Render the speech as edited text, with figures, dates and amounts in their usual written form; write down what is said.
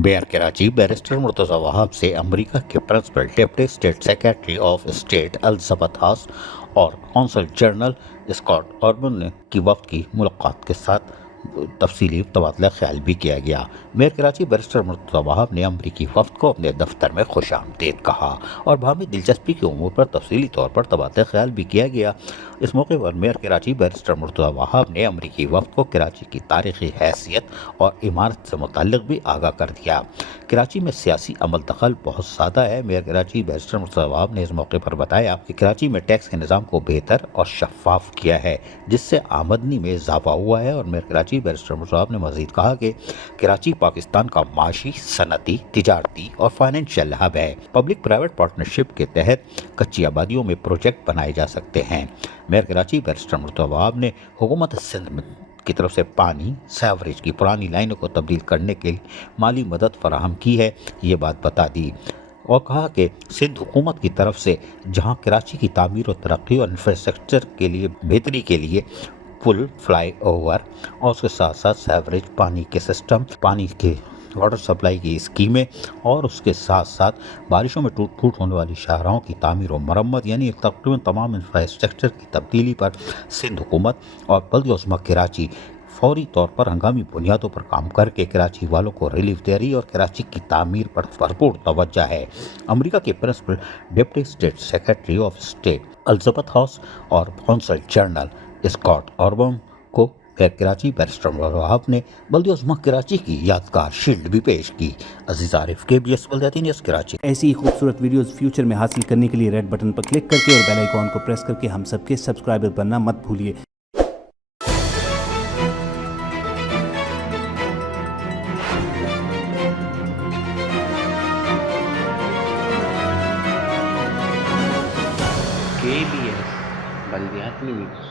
Mayor Karachi barrister Murtaza Wahab से America के principal deputy state secretary of state Elizabeth Haas और consul general Scott Orban की वफ्द की मुलाकात के साथ तफसीली तबादला ख्याल भी किया गया। मेयर कराची बैरिस्टर मुर्तज़ा वहाब ने अमरीकी वफ्द को अपने दफ्तर में खुश आमदीद कहा और बाहमी दिलचस्पी के उमूर पर तफसीली तौर पर तबादला ख्याल भी किया गया। इस मौके पर मेयर कराची बैरिस्टर मुर्तज़ा वहाब ने अमरीकी वफ्द को कराची की तारीखी हैसियत और इमारत से मुताल्लिक़ भी आगाह कर दिया। कराची में सियासी अमल दखल बहुत ज़्यादा है। मेयर कराची बैरिस्टर मुर्तज़ा वहाब ने इस मौके पर बताया कि कराची में टैक्स के निज़ाम को बेहतर और शफाफ किया है, जिससे आमदनी में इजाफा हुआ है। और मेयर कराची बैरिस्टर मुर्तज़ा वहाब ने मज़ीद कहा कि कराची पाकिस्तान का माशी, सनती, तिजारती और फाइनेंशियल हब है। पब्लिक प्राइवेट पार्टनरशिप के तहत कच्ची आबादियों में प्रोजेक्ट बनाए जा सकते हैं। मेयर कराची बैरिस्टर मुर्तज़ा वहाब ने हुकूमत सिंध की तरफ से पानी सीवरेज की पुरानी लाइनों को तब्दील करने के लिए माली मदद फराहम की है, ये बात बता दी और कहा कि सिंध हुकूमत की तरफ से जहां कराची की तामीर और तरक्की और इंफ्रास्ट्रक्चर के लिए बेहतरी के लिए पुल, फ्लाई ओवर और उसके साथ साथ सीवरेज पानी के सिस्टम, पानी के वाटर सप्लाई की स्कीमें और उसके साथ साथ बारिशों में टूट फूट होने वाली शाहराहों की तामीर और मरम्मत यानी तकरीबन तमाम इंफ्रास्ट्रक्चर की तब्दीली पर सिंध हुकूमत और बल्दिया उस्मा कराची फौरी तौर पर हंगामी बुनियादों पर काम करके कराची वालों को रिलीफ दे रही और कराची की तामीर पर भरपूर तवज्जो है। अमेरिका के principal deputy state secretary of state Elizabeth Haas और कौंसल जनरल स्कॉट ऑर्बन को कराची बैरिस्टर वहाब ने बल्दिया उस्मा कराची की यादगार शील्ड भी पेश की। अजीज आरिफ, KBS बल्दियाती न्यूज़ कराची। ऐसी ही खूबसूरत वीडियोस फ्यूचर में हासिल करने के लिए रेड बटन पर क्लिक करके और बेल आइकॉन को प्रेस करके हम सबके सब्सक्राइबर बनना मत भूलिए। KBS बल्दियाती न्यूज़।